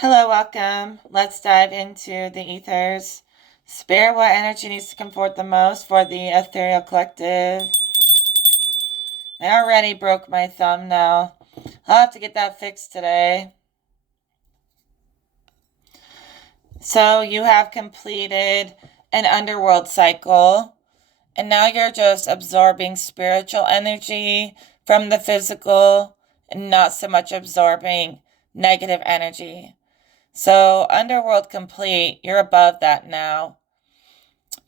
Hello, welcome. Let's dive into the ethers. Spirit, what energy needs to come forth the most for the ethereal collective? I already broke my thumbnail. I'll have to get that fixed today. So, you have completed an underworld cycle, and now you're just absorbing spiritual energy from the physical and not so much absorbing negative energy. So, underworld complete, you're above that now.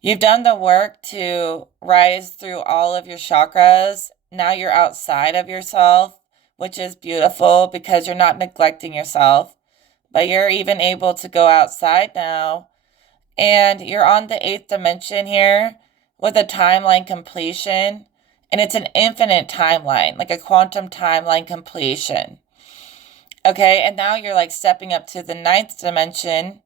You've done the work to rise through all of your chakras. Now you're outside of yourself, which is beautiful because you're not neglecting yourself, but you're even able to go outside now. And you're on the eighth dimension here with a timeline completion. And it's an infinite timeline, like a quantum timeline completion. Okay, and now you're like stepping up to the ninth dimension.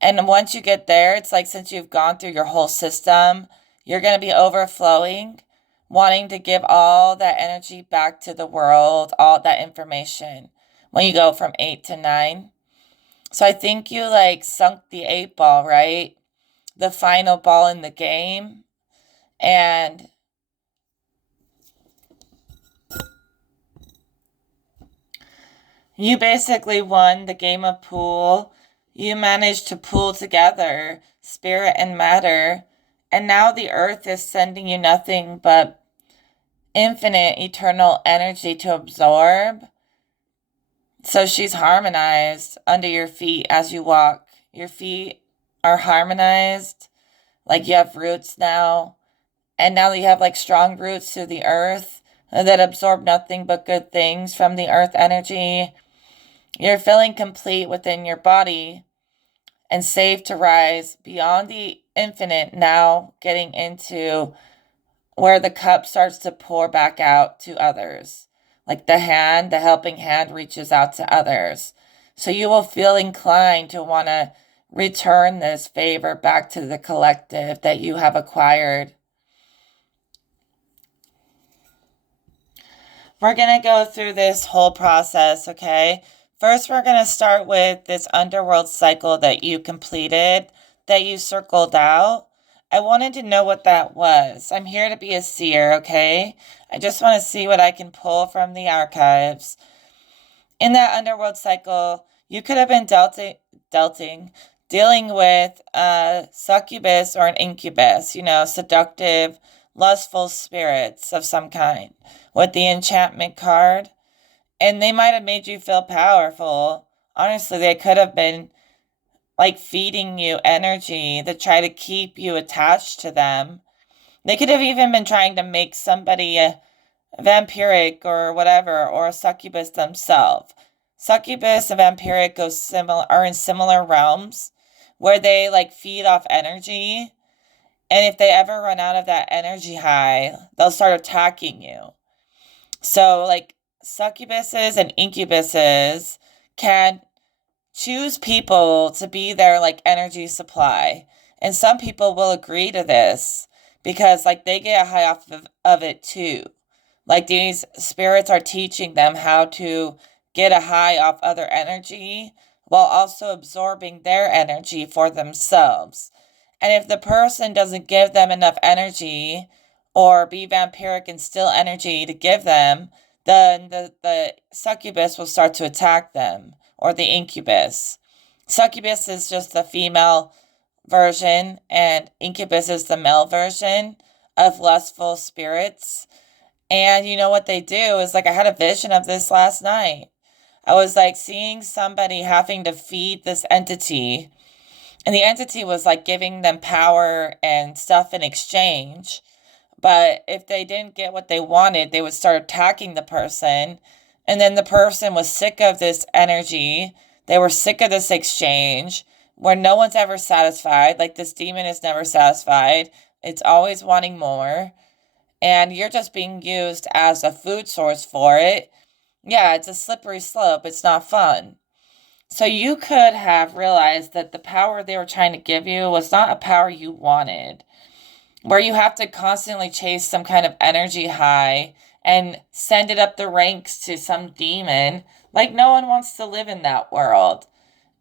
And once you get there, it's like since you've gone through your whole system, you're going to be overflowing, wanting to give all that energy back to the world, all that information when you go from 8 to 9. So I think you like sunk the 8 ball, right? The final ball in the game. And you basically won the game of pool. You managed to pool together spirit and matter. And now the earth is sending you nothing but infinite, eternal energy to absorb. So she's harmonized under your feet as you walk. Your feet are harmonized, like you have roots now. And now that you have like strong roots to the earth that absorb nothing but good things from the earth energy, you're feeling complete within your body and safe to rise beyond the infinite, now getting into where the cup starts to pour back out to others. Like the helping hand reaches out to others. So you will feel inclined to want to return this favor back to the collective that you have acquired. We're going to go through this whole process, okay? First, we're going to start with this underworld cycle that you completed, that you circled out. I wanted to know what that was. I'm here to be a seer, okay? I just want to see what I can pull from the archives. In that underworld cycle, you could have been dealing with a succubus or an incubus, seductive, lustful spirits of some kind with the enchantment card. And they might have made you feel powerful. Honestly, they could have been like feeding you energy to try to keep you attached to them. They could have even been trying to make somebody a vampiric or whatever, or a succubus themselves. Succubus and vampiric are in similar realms where they like feed off energy. And if they ever run out of that energy high, they'll start attacking you. So like succubuses and incubuses can choose people to be their like energy supply. And some people will agree to this because like they get a high off of it too. Like these spirits are teaching them how to get a high off other energy while also absorbing their energy for themselves. And if the person doesn't give them enough energy or be vampiric and still energy to give them, then the succubus will start to attack them, or the incubus. Succubus is just the female version, and incubus is the male version of lustful spirits. And you know what they do is like I had a vision of this last night. I was like seeing somebody having to feed this entity, and the entity was like giving them power and stuff in exchange. But if they didn't get what they wanted, they would start attacking the person. And then the person was sick of this energy. They were sick of this exchange where no one's ever satisfied. Like this demon is never satisfied. It's always wanting more. And you're just being used as a food source for it. Yeah, it's a slippery slope. It's not fun. So you could have realized that the power they were trying to give you was not a power you wanted, where you have to constantly chase some kind of energy high and send it up the ranks to some demon. Like no one wants to live in that world.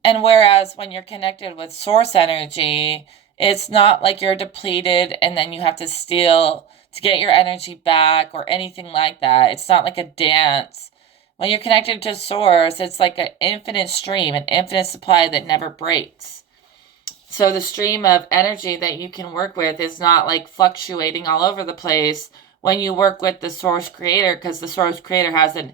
And whereas when you're connected with source energy, it's not like you're depleted and then you have to steal to get your energy back or anything like that. It's not like a dance. When you're connected to source, it's like an infinite stream, an infinite supply that never breaks. So the stream of energy that you can work with is not like fluctuating all over the place when you work with the source creator, because the source creator has an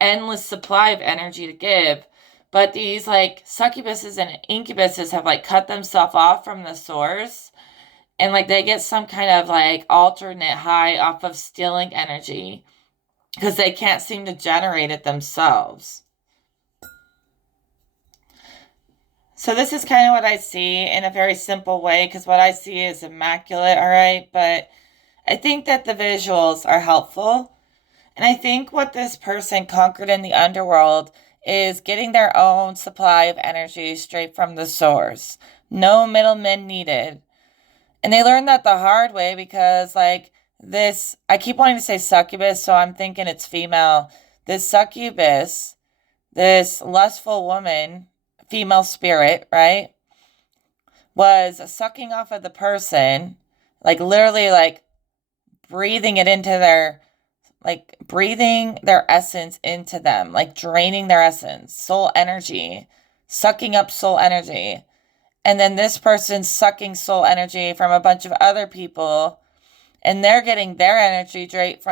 endless supply of energy to give. But these like succubuses and incubuses have like cut themselves off from the source, and like they get some kind of like alternate high off of stealing energy because they can't seem to generate it themselves. So this is kind of what I see in a very simple way, because what I see is immaculate, all right? But I think that the visuals are helpful. And I think what this person conquered in the underworld is getting their own supply of energy straight from the source. No middlemen needed. And they learned that the hard way because, like, this, I keep wanting to say succubus, so I'm thinking it's female. This succubus, this lustful woman, female spirit, right, was sucking off of the person, like literally like breathing it into their, like breathing their essence into them, like draining their essence, soul energy, sucking up soul energy. And then this person's sucking soul energy from a bunch of other people, and they're getting their energy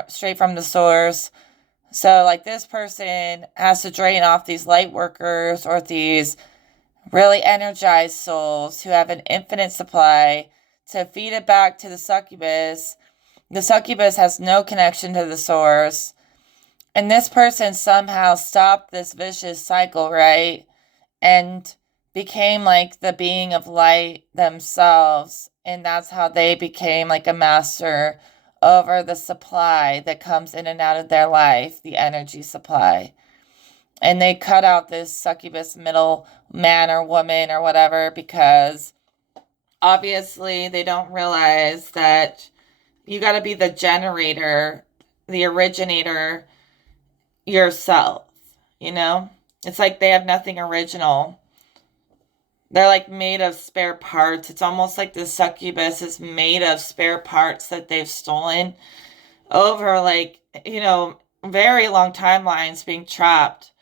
straight from the source. So like this person has to drain off these light workers or these really energized souls who have an infinite supply to feed it back to the succubus. The succubus has no connection to the source. And this person somehow stopped this vicious cycle, right? And became like the being of light themselves. And that's how they became like a master over the supply that comes in and out of their life, the energy supply. And they cut out this succubus middle man or woman or whatever, because obviously they don't realize that you got to be the generator, the originator yourself, you know? It's like they have nothing original. They're like made of spare parts. It's almost like the succubus is made of spare parts that they've stolen over, like, you know, very long timelines, being trapped,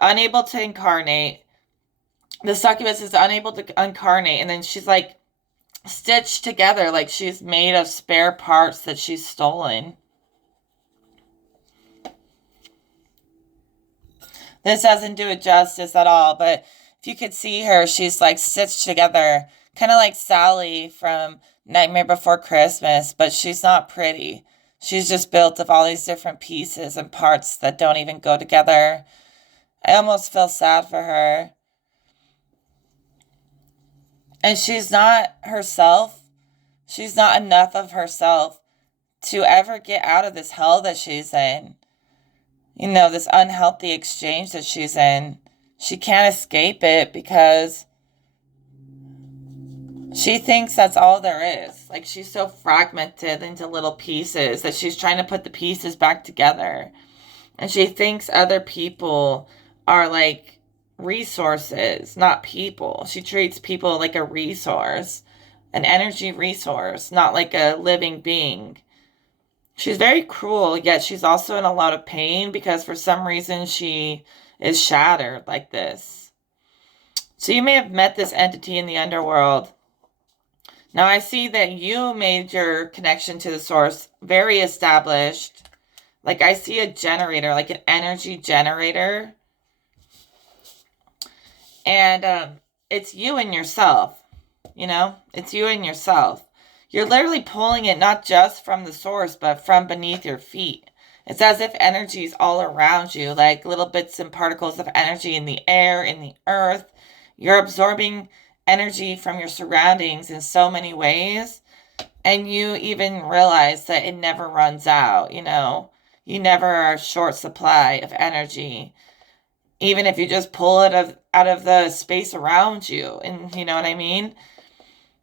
unable to incarnate. The succubus is unable to incarnate, and then she's like stitched together, like she's made of spare parts that she's stolen. This doesn't do it justice at all, but if you could see her, she's like stitched together, kind of like Sally from Nightmare Before Christmas, but she's not pretty. She's just built of all these different pieces and parts that don't even go together. I almost feel sad for her. And she's not herself. She's not enough of herself to ever get out of this hell that she's in. You know, this unhealthy exchange that she's in. She can't escape it because she thinks that's all there is. Like, she's so fragmented into little pieces that she's trying to put the pieces back together. And she thinks other people are like resources, not people. She treats people like a resource, an energy resource, not like a living being. She's very cruel, yet she's also in a lot of pain because for some reason she is shattered like this. So you may have met this entity in the underworld. Now I see that you made your connection to the source very established. Like I see a generator, like an energy generator. And it's you and yourself, you know? It's you and yourself. You're literally pulling it not just from the source, but from beneath your feet. It's as if energy is all around you, like little bits and particles of energy in the air, in the earth. You're absorbing energy from your surroundings in so many ways. And you even realize that it never runs out, you know? You never are a short supply of energy. Even if you just pull it out of the space around you. And you know what I mean?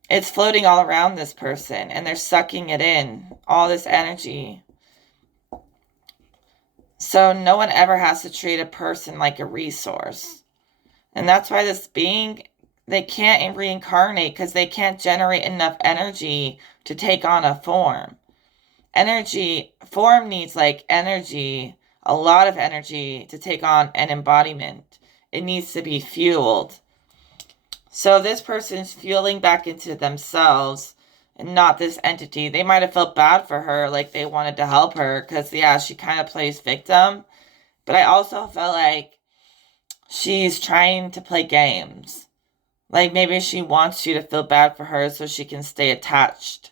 It's floating all around this person, and they're sucking it in, all this energy. So no one ever has to treat a person like a resource. And that's why this being, they can't reincarnate because they can't generate enough energy to take on a form. Form needs like energy, a lot of energy to take on an embodiment. It needs to be fueled. So this person's fueling back into themselves and not this entity. They might have felt bad for her, like they wanted to help her because, yeah, she kind of plays victim. But I also felt like she's trying to play games. Like maybe she wants you to feel bad for her so she can stay attached.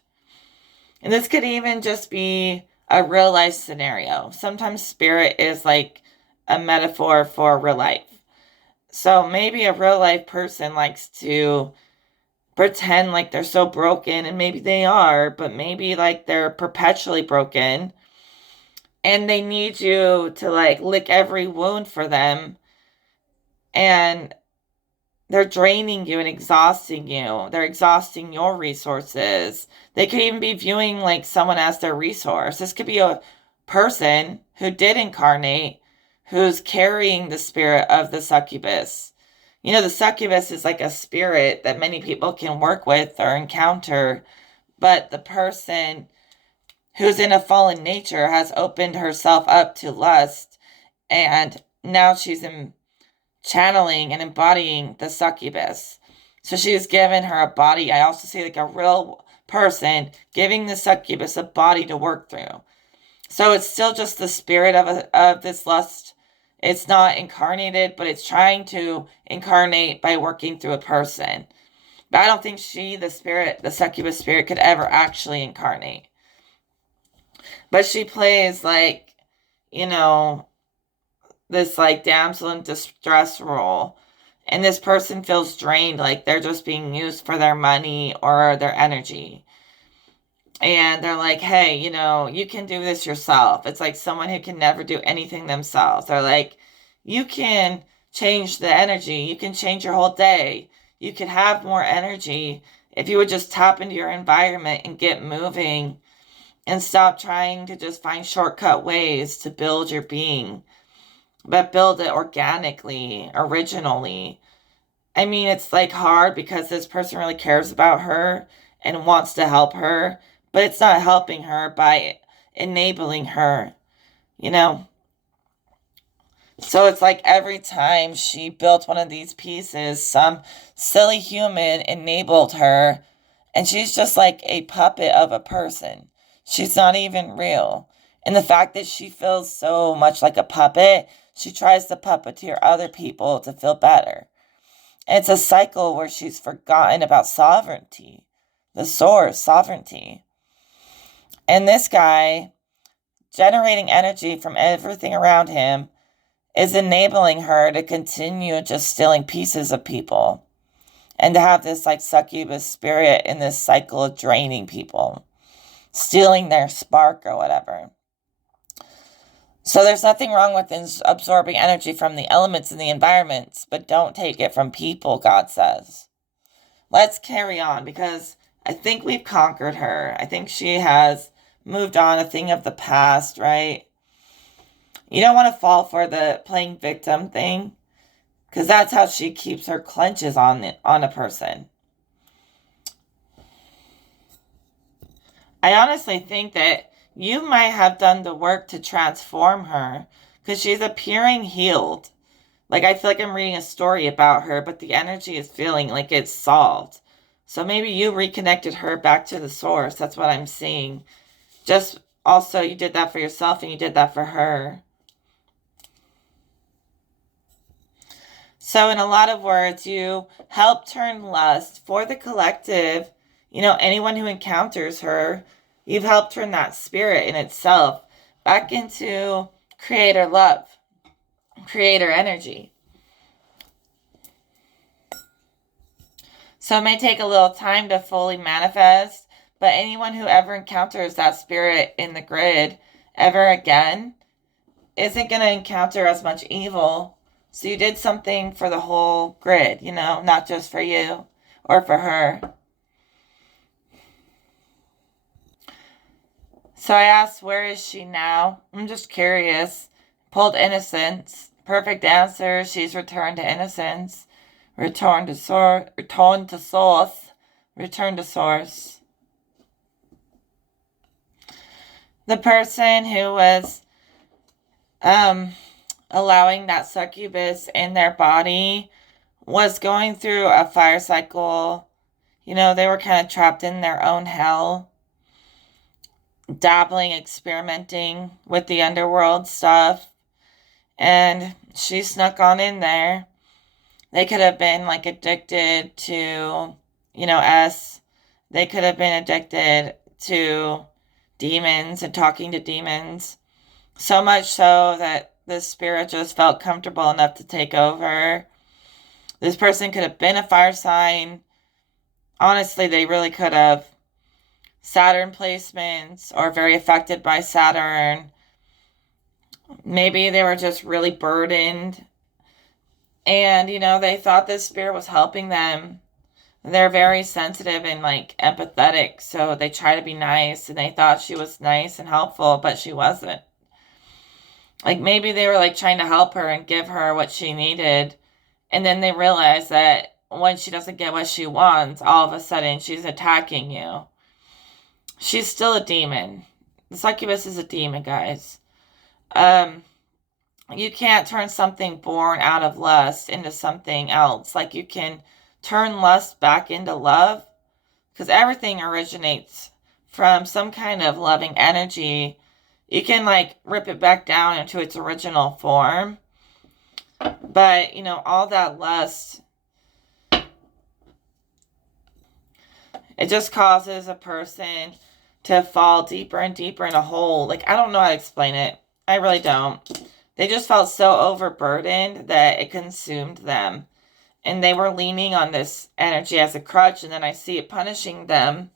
And this could even just be a real life scenario. Sometimes spirit is like a metaphor for real life. So maybe a real life person likes to pretend like they're so broken, and maybe they are, but maybe like they're perpetually broken and they need you to like lick every wound for them, and they're draining you and exhausting you. They're exhausting your resources. They could even be viewing like someone as their resource. This could be a person who did incarnate, who's carrying the spirit of the succubus. You know, the succubus is like a spirit that many people can work with or encounter, but the person who's in a fallen nature has opened herself up to lust, and now she's channeling and embodying the succubus. So she's given her a body. I also see like a real person giving the succubus a body to work through. So it's still just the spirit of this lust. It's not incarnated, but it's trying to incarnate by working through a person. But I don't think the succubus spirit, could ever actually incarnate. But she plays like, you know, this like damsel in distress role. And this person feels drained, like they're just being used for their money or their energy. And they're like, hey, you can do this yourself. It's like someone who can never do anything themselves. They're like, you can change the energy. You can change your whole day. You could have more energy if you would just tap into your environment and get moving and stop trying to just find shortcut ways to build your being, but build it organically, originally. I mean, it's like hard because this person really cares about her and wants to help her, but it's not helping her by enabling her, you know? So it's like every time she built one of these pieces, some silly human enabled her, and she's just like a puppet of a person. She's not even real. And the fact that she feels so much like a puppet, she tries to puppeteer other people to feel better. And it's a cycle where she's forgotten about sovereignty, the source, sovereignty. And this guy, generating energy from everything around him, is enabling her to continue just stealing pieces of people and to have this like succubus spirit in this cycle of draining people, stealing their spark or whatever. So there's nothing wrong with absorbing energy from the elements and the environments, but don't take it from people, God says. Let's carry on because I think we've conquered her. I think she has moved on, a thing of the past, right? You don't want to fall for the playing victim thing because that's how she keeps her clenches on a person. I honestly think that you might have done the work to transform her because she's appearing healed. Like I feel like I'm reading a story about her, but the energy is feeling like it's solved. So maybe you reconnected her back to the source. That's what I'm seeing. Just also you did that for yourself and you did that for her. So in a lot of words, you help turn lust for the collective. Anyone who encounters her, you've helped turn that spirit in itself back into creator love, creator energy. So it may take a little time to fully manifest, but anyone who ever encounters that spirit in the grid ever again isn't going to encounter as much evil. So you did something for the whole grid, not just for you or for her. So I asked, where is she now? I'm just curious. Pulled innocence. Perfect answer. She's returned to innocence. Return to source. Return to source. Return to source. The person who was allowing that succubus in their body was going through a fire cycle. You know, they were kind of trapped in their own hell, dabbling, experimenting with the underworld stuff. And she snuck on in there. They could have been like addicted to, us. They could have been addicted to demons and talking to demons. So much so that the spirit just felt comfortable enough to take over. This person could have been a fire sign. Honestly, they really could have. Saturn placements or very affected by Saturn. Maybe they were just really burdened. And, they thought this spirit was helping them. They're very sensitive and like empathetic. So they try to be nice and they thought she was nice and helpful, but she wasn't. Like maybe they were like trying to help her and give her what she needed. And then they realize that when she doesn't get what she wants, all of a sudden she's attacking you. She's still a demon. The succubus is a demon, guys. You can't turn something born out of lust into something else. Like you can turn lust back into love, because everything originates from some kind of loving energy. You can like rip it back down into its original form. But, all that lust, it just causes a person to fall deeper and deeper in a hole. Like, I don't know how to explain it. I really don't. They just felt so overburdened that it consumed them. And they were leaning on this energy as a crutch, and then I see it punishing them,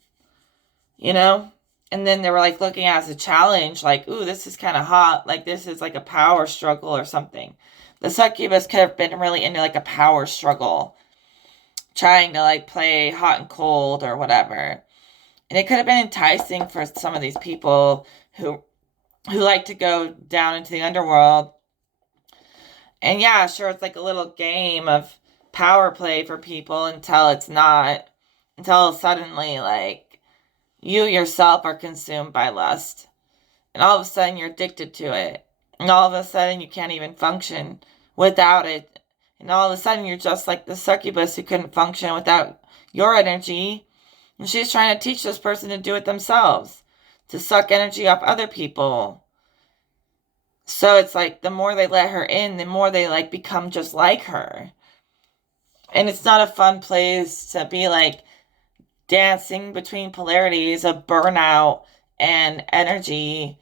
And then they were like looking at it as a challenge, like, ooh, this is kind of hot. Like, this is like a power struggle or something. The succubus could have been really into like a power struggle, trying to like play hot and cold or whatever. And it could have been enticing for some of these people who like to go down into the underworld. And yeah, sure, it's like a little game of power play for people until it's not. Until suddenly, like, you yourself are consumed by lust. And all of a sudden, you're addicted to it. And all of a sudden, you can't even function without it. And all of a sudden, you're just like the succubus who couldn't function without your energy. And she's trying to teach this person to do it themselves, to suck energy off other people. So it's like the more they let her in, the more they like become just like her. And it's not a fun place to be like dancing between polarities of burnout and energy,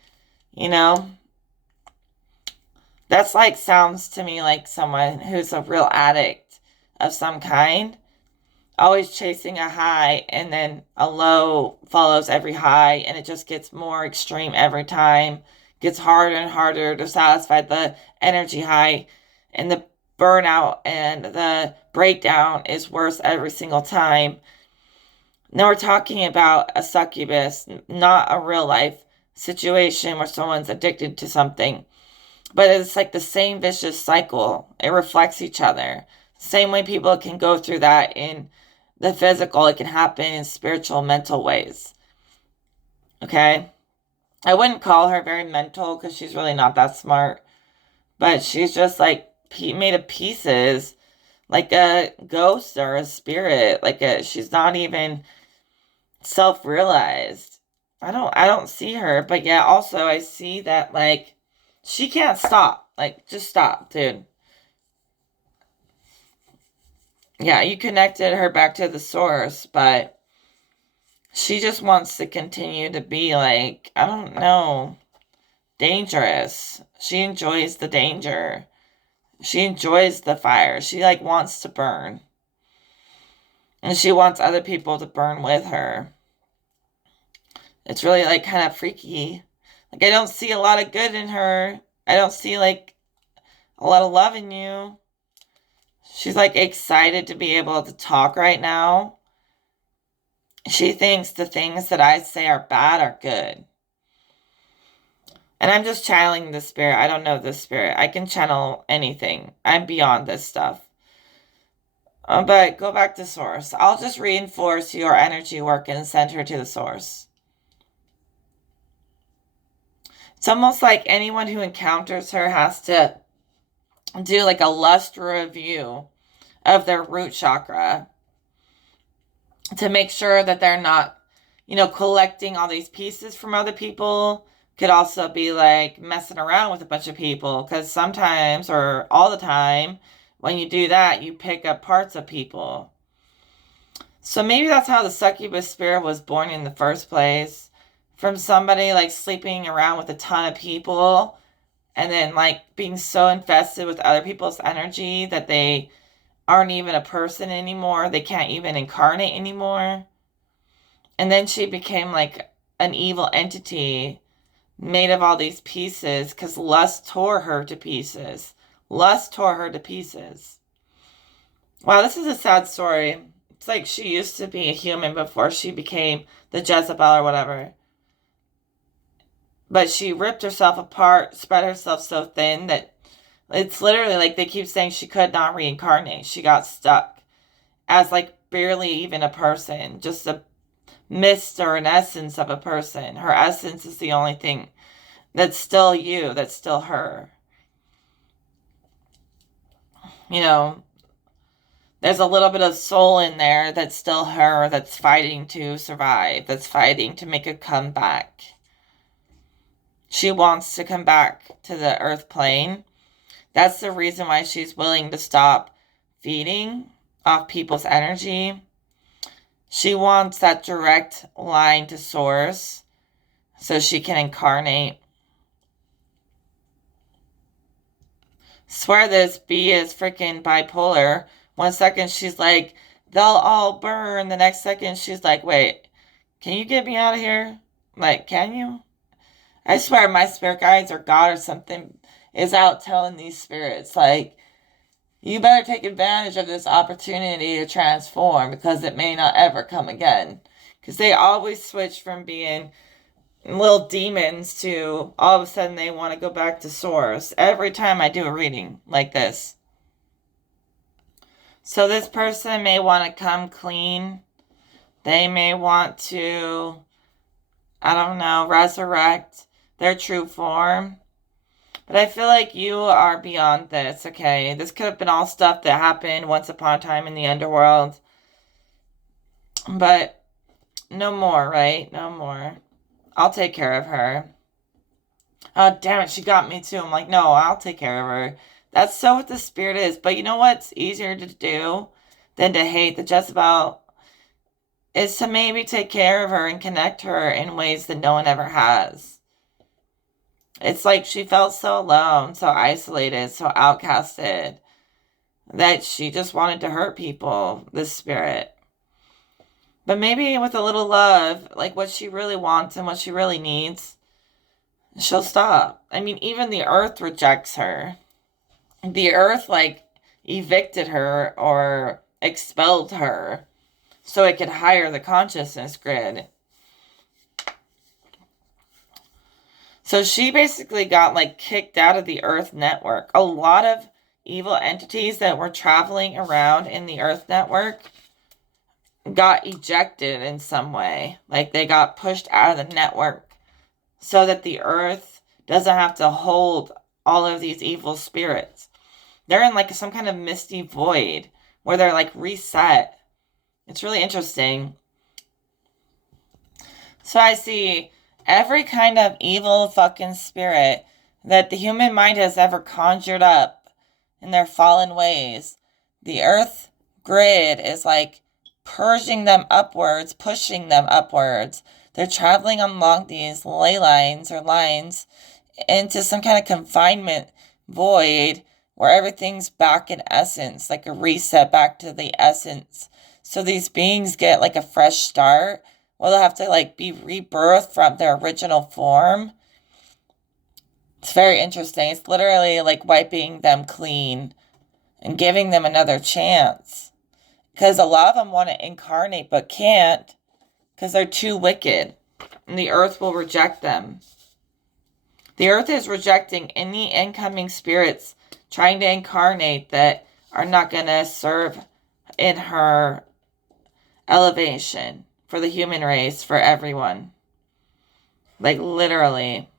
That's like sounds to me like someone who's a real addict of some kind. Always chasing a high, and then a low follows every high, and it just gets more extreme every time. Gets harder and harder to satisfy the energy high, and the burnout and the breakdown is worse every single time. Now we're talking about a succubus, not a real life situation where someone's addicted to something. But it's like the same vicious cycle. It reflects each other. Same way people can go through that in the physical, it can happen in spiritual, mental ways. Okay? I wouldn't call her very mental because she's really not that smart. But she's just like made of pieces, like a ghost or a spirit. She's not even self-realized. I don't see her. But yeah, also I see that like she can't stop. Like, just stop, dude. Yeah, you connected her back to the source, but she just wants to continue to be like, I don't know, dangerous. She enjoys the danger. She enjoys the fire. She like wants to burn. And she wants other people to burn with her. It's really like kind of freaky. Like, I don't see a lot of good in her. I don't see like a lot of love in you. She's like excited to be able to talk right now. She thinks the things that I say are bad are good. And I'm just channeling the spirit. I don't know the spirit. I can channel anything. I'm beyond this stuff. But go back to source. I'll just reinforce your energy work and send her to the source. It's almost like anyone who encounters her has to do like a lust review of their root chakra to make sure that they're not, collecting all these pieces from other people. Could also be like messing around with a bunch of people, because sometimes or all the time when you do that, you pick up parts of people. So maybe that's how the succubus spirit was born in the first place, from somebody like sleeping around with a ton of people and then like being so infested with other people's energy that they aren't even a person anymore. They can't even incarnate anymore. And then she became like an evil entity made of all these pieces because lust tore her to pieces. Lust tore her to pieces. Wow, this is a sad story. It's like she used to be a human before she became the Jezebel or whatever. But she ripped herself apart, spread herself so thin that it's literally like they keep saying she could not reincarnate. She got stuck as like barely even a person, just a mist or an essence of a person. Her essence is the only thing that's still you, that's still her. There's a little bit of soul in there that's still her, that's fighting to survive, that's fighting to make a comeback. She wants to come back to the earth plane. That's the reason why she's willing to stop feeding off people's energy. She wants that direct line to source so she can incarnate. Swear this bee is freaking bipolar. 1 second she's like, they'll all burn. The next second she's like, wait, can you get me out of here? Like, can you? I swear my spirit guides or God or something is out telling these spirits, like, you better take advantage of this opportunity to transform because it may not ever come again. Because they always switch from being little demons to all of a sudden they want to go back to source every time I do a reading like this. So this person may want to come clean. They may want to, I don't know, resurrect their true form. But I feel like you are beyond this, okay? This could have been all stuff that happened once upon a time in the underworld. But no more, right? No more. I'll take care of her. Oh, damn it, she got me too. I'm like, no, I'll take care of her. That's so what the spirit is. But you know what's easier to do than to hate the Jezebel? Is to maybe take care of her and connect her in ways that no one ever has. It's like she felt so alone, so isolated, so outcasted, that she just wanted to hurt people, this spirit. But maybe with a little love, like what she really wants and what she really needs, she'll stop. I mean, even the earth rejects her. The earth, like, evicted her or expelled her so it could hire the consciousness grid. So she basically got like kicked out of the Earth network. A lot of evil entities that were traveling around in the Earth network got ejected in some way. Like they got pushed out of the network so that the Earth doesn't have to hold all of these evil spirits. They're in like some kind of misty void where they're like reset. It's really interesting. So I see every kind of evil fucking spirit that the human mind has ever conjured up in their fallen ways. The earth grid is like purging them upwards, pushing them upwards. They're traveling along these ley lines or lines into some kind of confinement void where everything's back in essence, like a reset back to the essence. So these beings get like a fresh start. Well, they'll have to like be rebirthed from their original form. It's very interesting. It's literally like wiping them clean and giving them another chance. Because a lot of them want to incarnate but can't because they're too wicked. And the earth will reject them. The earth is rejecting any incoming spirits trying to incarnate that are not going to serve in her elevation for the human race, for everyone. Like, literally.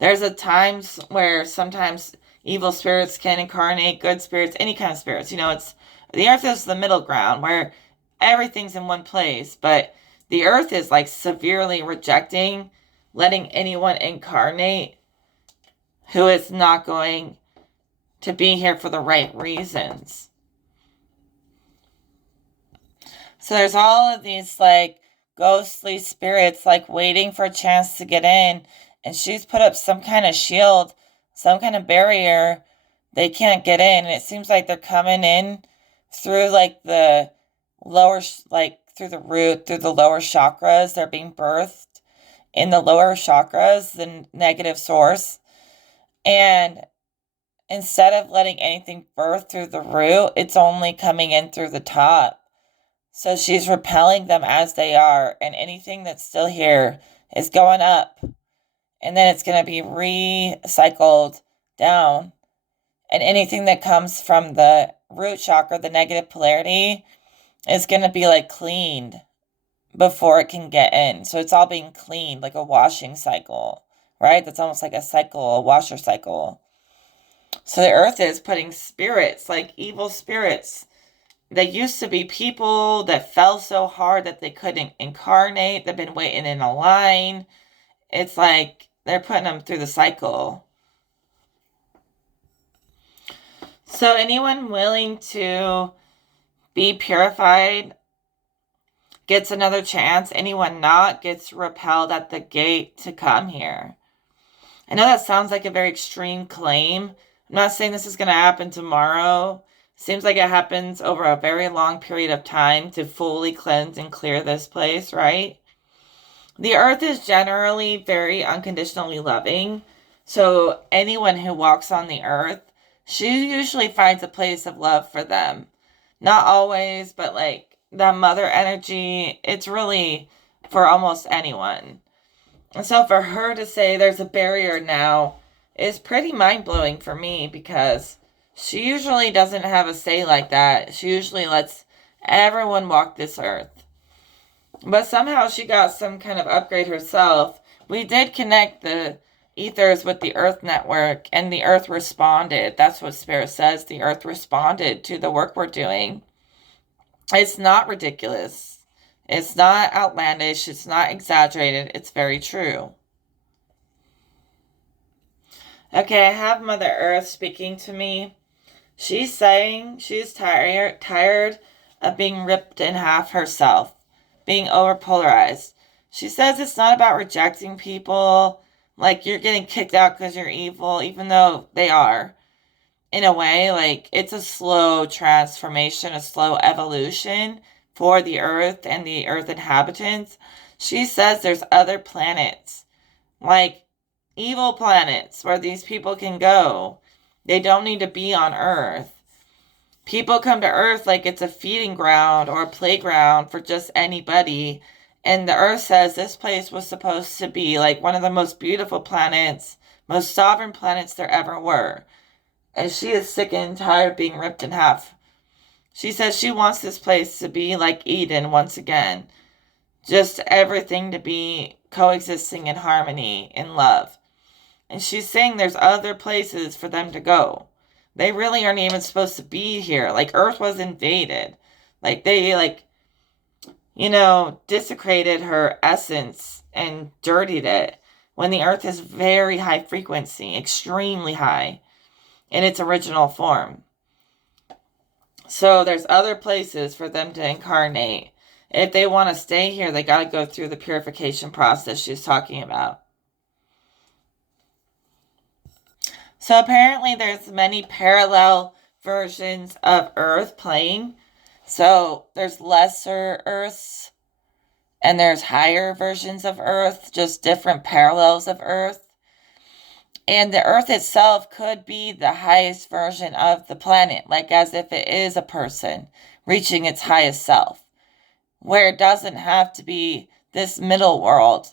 There's a times where sometimes evil spirits can incarnate, good spirits, any kind of spirits. It's the earth is the middle ground where everything's in one place, but the earth is like severely rejecting letting anyone incarnate who is not going to be here for the right reasons. So there's all of these like ghostly spirits like waiting for a chance to get in, and she's put up some kind of shield, some kind of barrier. They can't get in, and it seems like they're coming in through like the lower, like through the root, through the lower chakras. They're being birthed in the lower chakras, the negative source. And instead of letting anything birth through the root, it's only coming in through the top. So she's repelling them as they are, and anything that's still here is going up. And then it's going to be recycled down. And anything that comes from the root chakra, the negative polarity, is going to be like cleaned before it can get in. So it's all being cleaned like a washing cycle, right? That's almost like a cycle, a washer cycle. So the earth is putting spirits, like evil spirits. They used to be people that fell so hard that they couldn't incarnate. They've been waiting in a line. It's like they're putting them through the cycle. So anyone willing to be purified gets another chance. Anyone not gets repelled at the gate to come here. I know that sounds like a very extreme claim. I'm not saying this is going to happen tomorrow. Seems like it happens over a very long period of time to fully cleanse and clear this place, right? The earth is generally very unconditionally loving. So anyone who walks on the earth, she usually finds a place of love for them. Not always, but like the mother energy, it's really for almost anyone. And so for her to say there's a barrier now is pretty mind-blowing for me, because she usually doesn't have a say like that. She usually lets everyone walk this earth. But somehow she got some kind of upgrade herself. We did connect the ethers with the earth network, and the earth responded. That's what Spirit says. The earth responded to the work we're doing. It's not ridiculous. It's not outlandish. It's not exaggerated. It's very true. Okay, I have Mother Earth speaking to me. She's saying she's tired of being ripped in half herself, being overpolarized. She says it's not about rejecting people, like you're getting kicked out because you're evil, even though they are. In a way, like it's a slow transformation, a slow evolution for the earth and the earth inhabitants. She says there's other planets, like evil planets, where these people can go. They don't need to be on Earth. People come to Earth like it's a feeding ground or a playground for just anybody. And the Earth says this place was supposed to be like one of the most beautiful planets, most sovereign planets there ever were. And she is sick and tired of being ripped in half. She says she wants this place to be like Eden once again. Just everything to be coexisting in harmony, in love. And she's saying there's other places for them to go. They really aren't even supposed to be here. Like, Earth was invaded. Like, they, desecrated her essence and dirtied it. When the Earth is very high frequency, extremely high, in its original form. So there's other places for them to incarnate. If they want to stay here, they got to go through the purification process she's talking about. So apparently there's many parallel versions of Earth playing. So there's lesser Earths and there's higher versions of Earth, just different parallels of Earth. And the Earth itself could be the highest version of the planet, like as if it is a person reaching its highest self, where it doesn't have to be this middle world.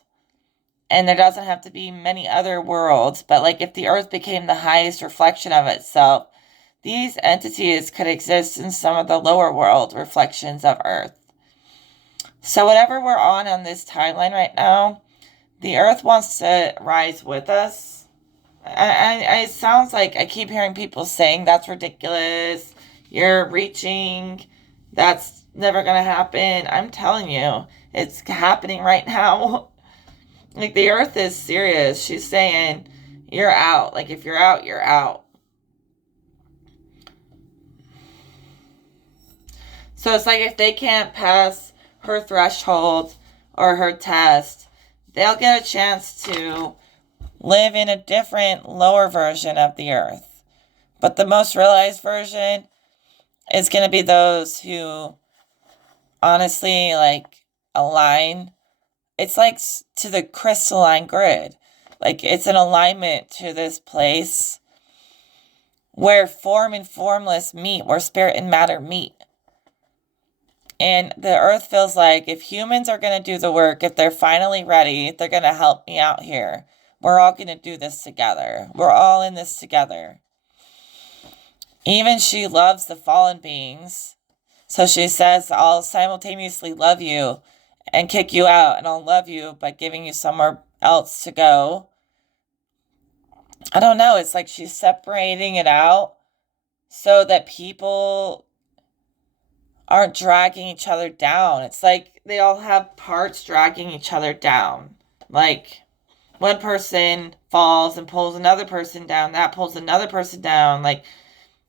And there doesn't have to be many other worlds, but like if the Earth became the highest reflection of itself, these entities could exist in some of the lower world reflections of Earth. So whatever we're on this timeline right now, the Earth wants to rise with us. It sounds like I keep hearing people saying that's ridiculous. You're reaching. That's never going to happen. I'm telling you, it's happening right now. Like, the Earth is serious. She's saying, you're out. Like, if you're out, you're out. So it's like if they can't pass her threshold or her test, they'll get a chance to live in a different, lower version of the Earth. But the most realized version is going to be those who honestly, like, align. It's like to the crystalline grid. Like, it's an alignment to this place where form and formless meet, where spirit and matter meet. And the Earth feels like if humans are going to do the work, if they're finally ready, they're going to help me out here. We're all going to do this together. We're all in this together. Even she loves the fallen beings. So she says, I'll simultaneously love you and kick you out, and I'll love you by giving you somewhere else to go. I don't know. It's like she's separating it out so that people aren't dragging each other down. It's like they all have parts dragging each other down. Like, one person falls and pulls another person down, that pulls another person down. Like,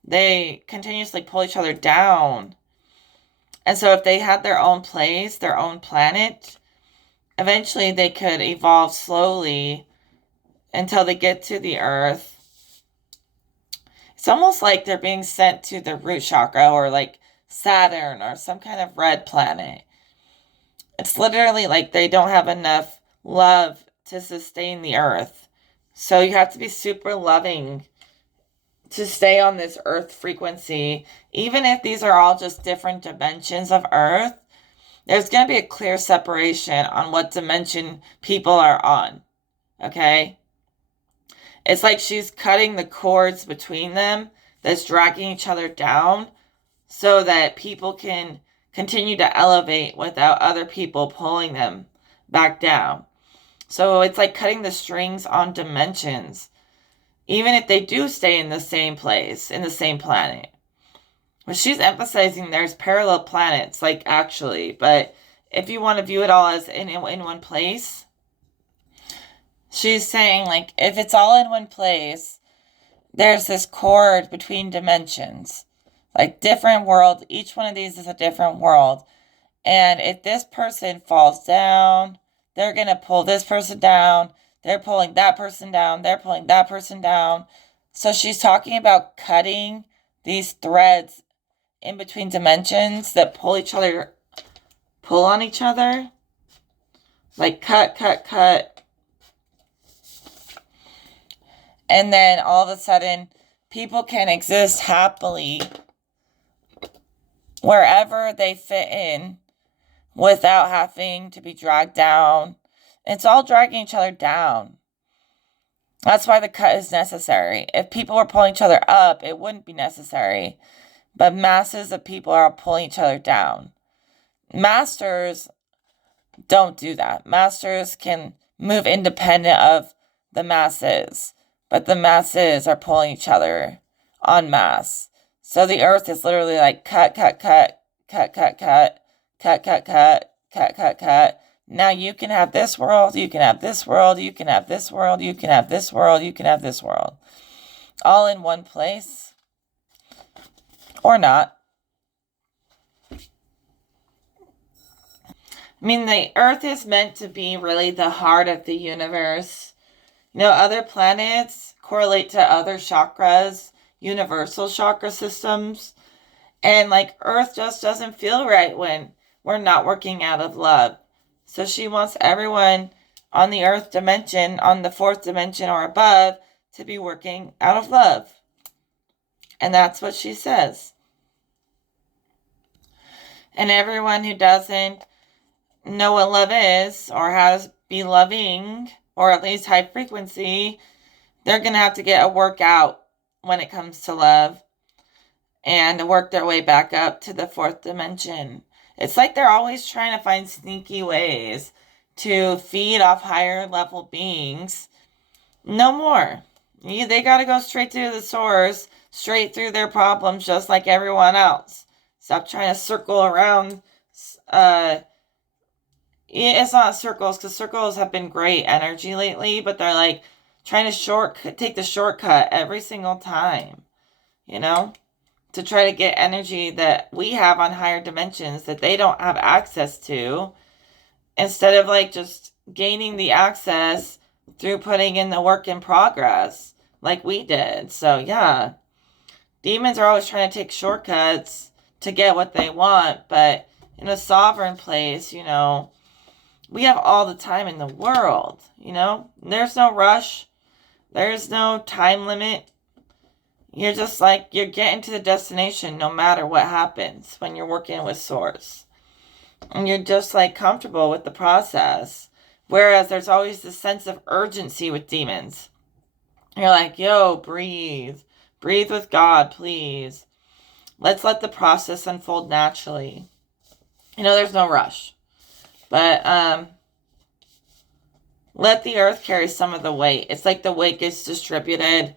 they continuously pull each other down. And so if they had their own place, their own planet, eventually they could evolve slowly until they get to the Earth. It's almost like they're being sent to the root chakra, or like Saturn, or some kind of red planet. It's literally like they don't have enough love to sustain the Earth. So you have to be super loving to stay on this Earth frequency. Even if these are all just different dimensions of Earth, there's going to be a clear separation on what dimension people are on. Okay? It's like she's cutting the cords between them that's dragging each other down, so that people can continue to elevate without other people pulling them back down. So it's like cutting the strings on dimensions, even if they do stay in the same place, in the same planet. But she's emphasizing there's parallel planets, like, actually. But if you want to view it all as in one place, she's saying, like, if it's all in one place, there's this cord between dimensions. Like, different world. Each one of these is a different world. And if this person falls down, they're going to pull this person down. They're pulling that person down. They're pulling that person down. So she's talking about cutting these threads in between dimensions that pull on each other. Like, cut, cut, cut. And then all of a sudden, people can exist happily wherever they fit in without having to be dragged down. It's all dragging each other down. That's why the cut is necessary. If people were pulling each other up, it wouldn't be necessary. But masses of people are pulling each other down. Masters don't do that. Masters can move independent of the masses, but the masses are pulling each other en masse. So the Earth is literally like cut, cut, cut, cut, cut, cut, cut, cut, cut, cut, cut, cut. Now you can have this world, you can have this world, you can have this world, you can have this world, you can have this world. All in one place. Or not. I mean, the Earth is meant to be really the heart of the universe. You know, other planets correlate to other chakras, universal chakra systems. And like, Earth just doesn't feel right when we're not working out of love. So she wants everyone on the Earth dimension, on the fourth dimension or above, to be working out of love. And that's what she says. And everyone who doesn't know what love is, or how to be loving, or at least high frequency, they're going to have to get a workout when it comes to love. and work their way back up to the fourth dimension. It's like they're always trying to find sneaky ways to feed off higher level beings. No more. They got to go straight to the source, straight through their problems, just like everyone else. Stop trying to circle around. It's not circles, because circles have been great energy lately, but they're like trying to take the shortcut every single time, you know, to try to get energy that we have on higher dimensions that they don't have access to, instead of like just gaining the access through putting in the work in progress like we did. So yeah, demons are always trying to take shortcuts to get what they want, but in a sovereign place, we have all the time in the world, there's no rush, there's no time limit. You're just like, you're getting to the destination no matter what happens when you're working with Source. And you're just like comfortable with the process. Whereas there's always this sense of urgency with demons. You're like, yo, breathe. Breathe with God, please. Let's let the process unfold naturally. There's no rush. But let the earth carry some of the weight. It's like the weight gets distributed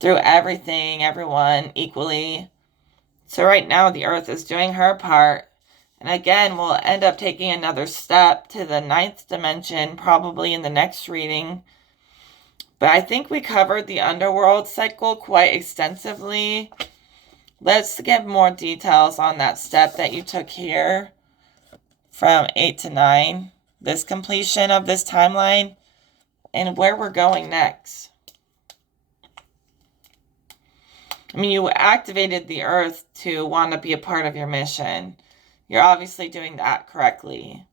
through everything, everyone, equally. So right now the earth is doing her part. And again, we'll end up taking another step to the 9th dimension, probably in the next reading. But I think we covered the underworld cycle quite extensively. Let's get more details on that step that you took here from 8 to 9, this completion of this timeline, and where we're going next. You activated the earth to want to be a part of your mission. You're obviously doing that correctly.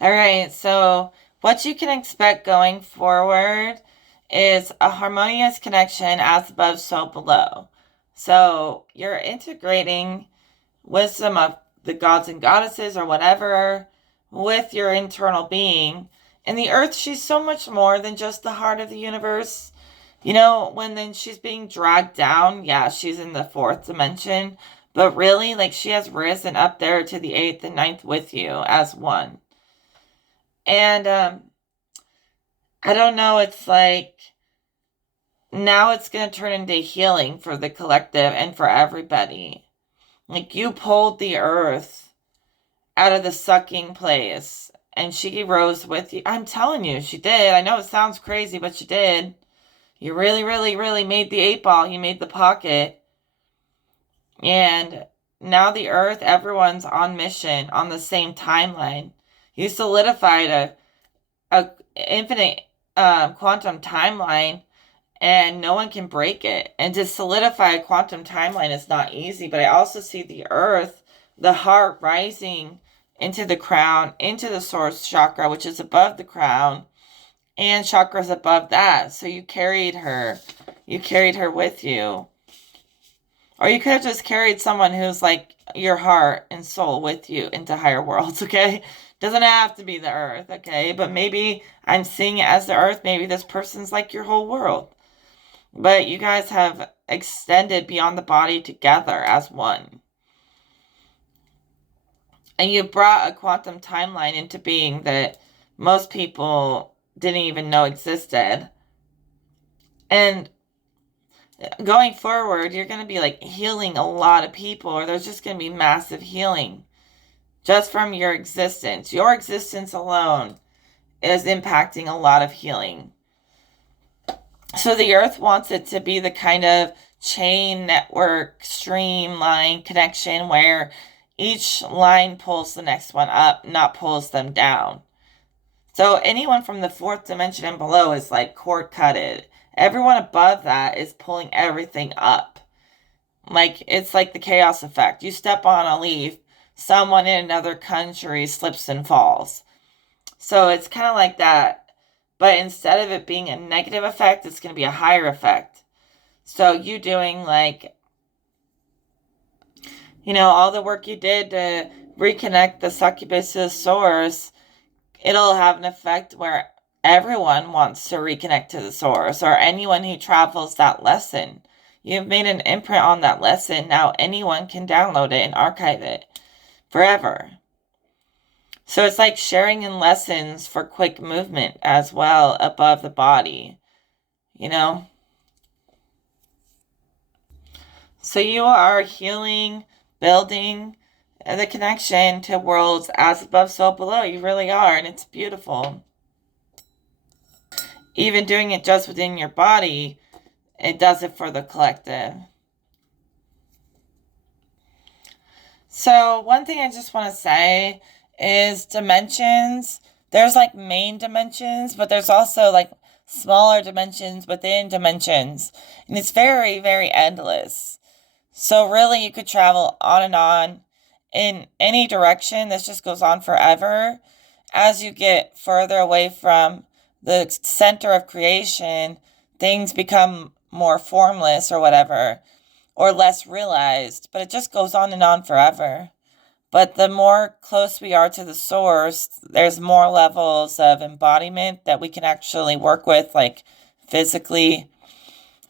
All right, so what you can expect going forward is a harmonious connection as above, so below. So you're integrating wisdom of the gods and goddesses or whatever with your internal being. And the earth, she's so much more than just the heart of the universe. When then she's being dragged down, yeah, she's in the 4th dimension. But really, like, she has risen up there to the 8th and 9th with you as one. And I don't know, it's like, now it's going to turn into healing for the collective and for everybody. Like, you pulled the earth out of the sucking place, and she rose with you. I'm telling you, she did. I know it sounds crazy, but she did. You really, really, really made the 8 ball. You made the pocket. And now the earth, everyone's on mission, on the same timeline. You solidified a infinite quantum timeline, and no one can break it. And to solidify a quantum timeline is not easy, but I also see the earth, the heart, rising into the crown, into the source chakra, which is above the crown, and chakras above that. So you carried her with you. Or you could have just carried someone who's like your heart and soul with you into higher worlds, okay? Doesn't have to be the earth, okay? But maybe I'm seeing it as the earth. Maybe this person's like your whole world. But you guys have extended beyond the body together as one. And you brought a quantum timeline into being that most people didn't even know existed. And going forward, you're going to be like healing a lot of people, or there's just going to be massive healing just from your existence. Your existence alone is impacting a lot of healing. So the earth wants it to be the kind of chain network, streamline connection where each line pulls the next one up, not pulls them down. So anyone from the 4th dimension and below is like cord cutted. Everyone above that is pulling everything up. Like, it's like the chaos effect. You step on a leaf, someone in another country slips and falls. So it's kind of like that. But instead of it being a negative effect, it's going to be a higher effect. So you doing like, all the work you did to reconnect the Succubus's source, it'll have an effect where everyone wants to reconnect to the source, or anyone who travels that lesson. You've made an imprint on that lesson. Now anyone can download it and archive it forever. So it's like sharing in lessons for quick movement as well above the body, you know? So you are healing, building the connection to worlds as above, so below. You really are, and it's beautiful. Even doing it just within your body, it does it for the collective. So one thing I just want to say is dimensions. There's like main dimensions, but there's also like smaller dimensions within dimensions. And it's very, very endless. So really you could travel on and on in any direction. This just goes on forever. As you get further away from the center of creation, things become more formless or whatever, or less realized, but it just goes on and on forever. But the more close we are to the source, there's more levels of embodiment that we can actually work with, like physically.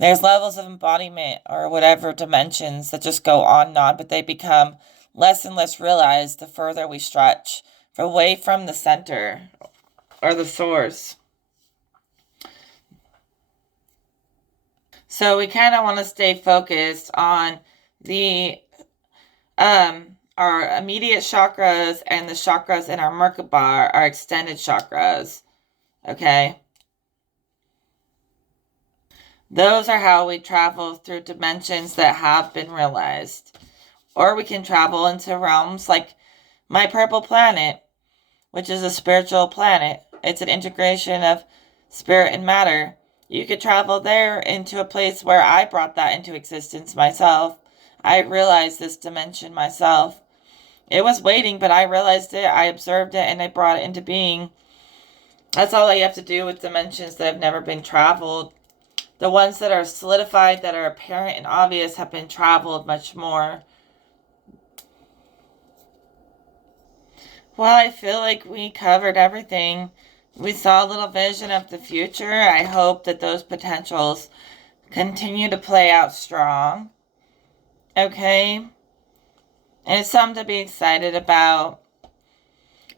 There's levels of embodiment or whatever dimensions that just go on and on, but they become less and less realized the further we stretch away from the center or the source. So we kind of want to stay focused on the our immediate chakras and the chakras in our Merkaba, our extended chakras. Okay? Those are how we travel through dimensions that have been realized. Or we can travel into realms like my purple planet, which is a spiritual planet. It's an integration of spirit and matter. You could travel there into a place where I brought that into existence myself. I realized this dimension myself. It was waiting, but I realized it, I observed it, and I brought it into being. That's all I have to do with dimensions that have never been traveled. The ones that are solidified, that are apparent and obvious, have been traveled much more. Well, I feel like we covered everything. We saw a little vision of the future. I hope that those potentials continue to play out strong. Okay? And it's something to be excited about.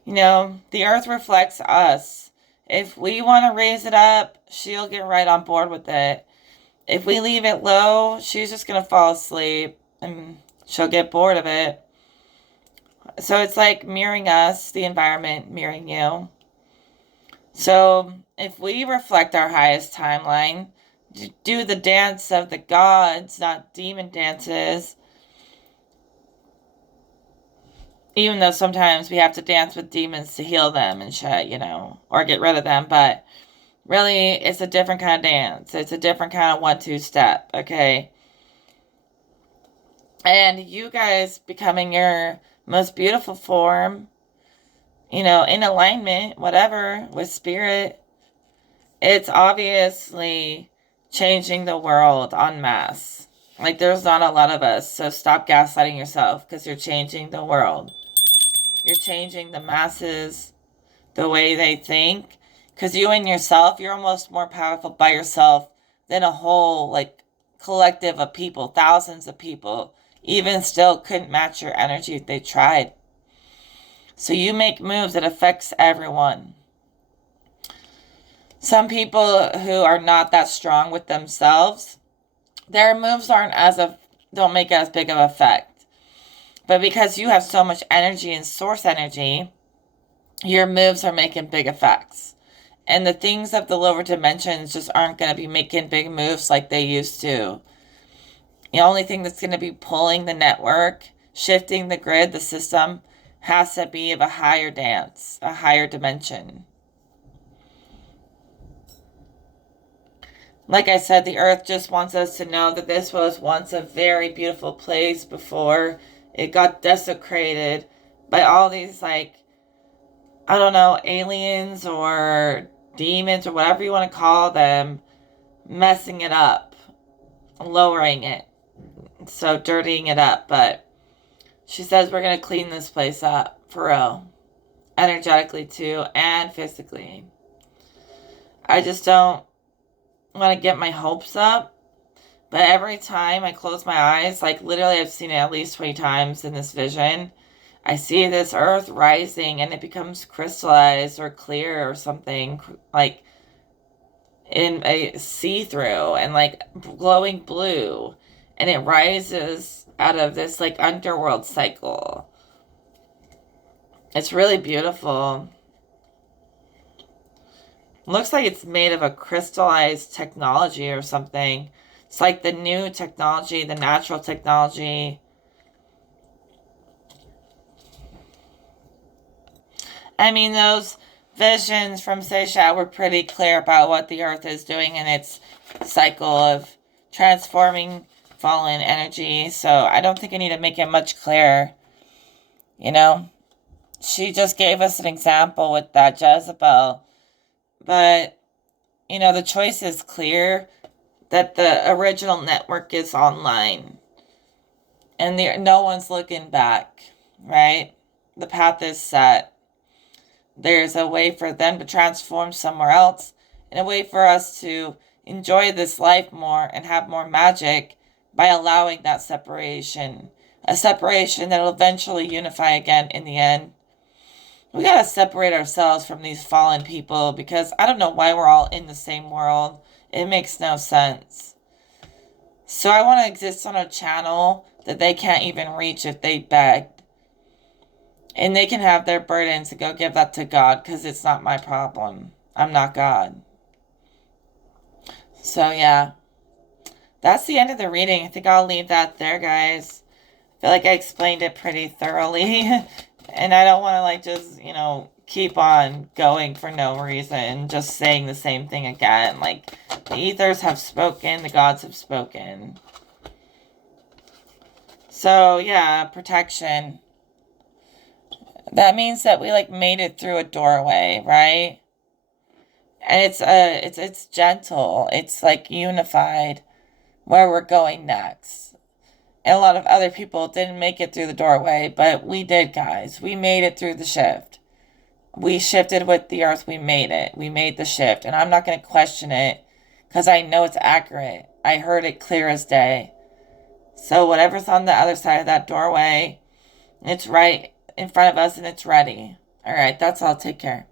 You know, the earth reflects us. If we want to raise it up, she'll get right on board with it. If we leave it low, she's just going to fall asleep and she'll get bored of it. So it's like mirroring us, the environment mirroring you. So if we reflect our highest timeline, do the dance of the gods, not demon dances, even though sometimes we have to dance with demons to heal them and shit, you know, or get rid of them, but really it's a different kind of dance. It's a different kind of 1-2 step, okay? And you guys becoming your most beautiful form, you know, in alignment, whatever, with spirit, it's obviously changing the world en masse. Like, there's not a lot of us, so stop gaslighting yourself, because you're changing the world. You're changing the masses, the way they think, because you and yourself, you're almost more powerful by yourself than a whole, like, collective of people, thousands of people, even still couldn't match your energy if they tried. So you make moves that affects everyone. Some people who are not that strong with themselves, their moves don't make as big of an effect. But because you have so much energy and source energy, your moves are making big effects. And the things of the lower dimensions just aren't going to be making big moves like they used to. The only thing that's going to be pulling the network, shifting the grid, the system, has to be of a higher dance, a higher dimension. Like I said, the earth just wants us to know that this was once a very beautiful place before it got desecrated by all these, like, I don't know, aliens or demons or whatever you want to call them, messing it up, lowering it, so dirtying it up. But she says we're going to clean this place up, for real, energetically too, and physically. I just don't want to get my hopes up. But every time I close my eyes, like literally I've seen it at least 20 times in this vision, I see this earth rising and it becomes crystallized or clear or something, like in a see-through and like glowing blue. And it rises out of this like underworld cycle. It's really beautiful. Looks like it's made of a crystallized technology or something. It's like the new technology, the natural technology. I mean, those visions from Seisha were pretty clear about what the earth is doing in its cycle of transforming fallen energy. So I don't think I need to make it much clearer. You know, she just gave us an example with that Jezebel. But, you know, the choice is clear that the original network is online. And no one's looking back, right? The path is set. There's a way for them to transform somewhere else, and a way for us to enjoy this life more and have more magic by allowing that separation. A separation that will eventually unify again in the end. We gotta separate ourselves from these fallen people because I don't know why we're all in the same world. It makes no sense. So I want to exist on a channel that they can't even reach if they beg. And they can have their burdens and go give that to God because it's not my problem. I'm not God. So yeah, that's the end of the reading. I think I'll leave that there, guys. I feel like I explained it pretty thoroughly. And I don't want to like just, keep on going for no reason, just saying the same thing again. Like, the ethers have spoken, the gods have spoken. So yeah, protection. That means that we like made it through a doorway, right? And it's gentle. It's like unified where we're going next. And a lot of other people didn't make it through the doorway, but we did, guys. We made it through the shift. We shifted with the earth. We made it. We made the shift. And I'm not going to question it because I know it's accurate. I heard it clear as day. So whatever's on the other side of that doorway, it's right in front of us and it's ready. All right, that's all. Take care.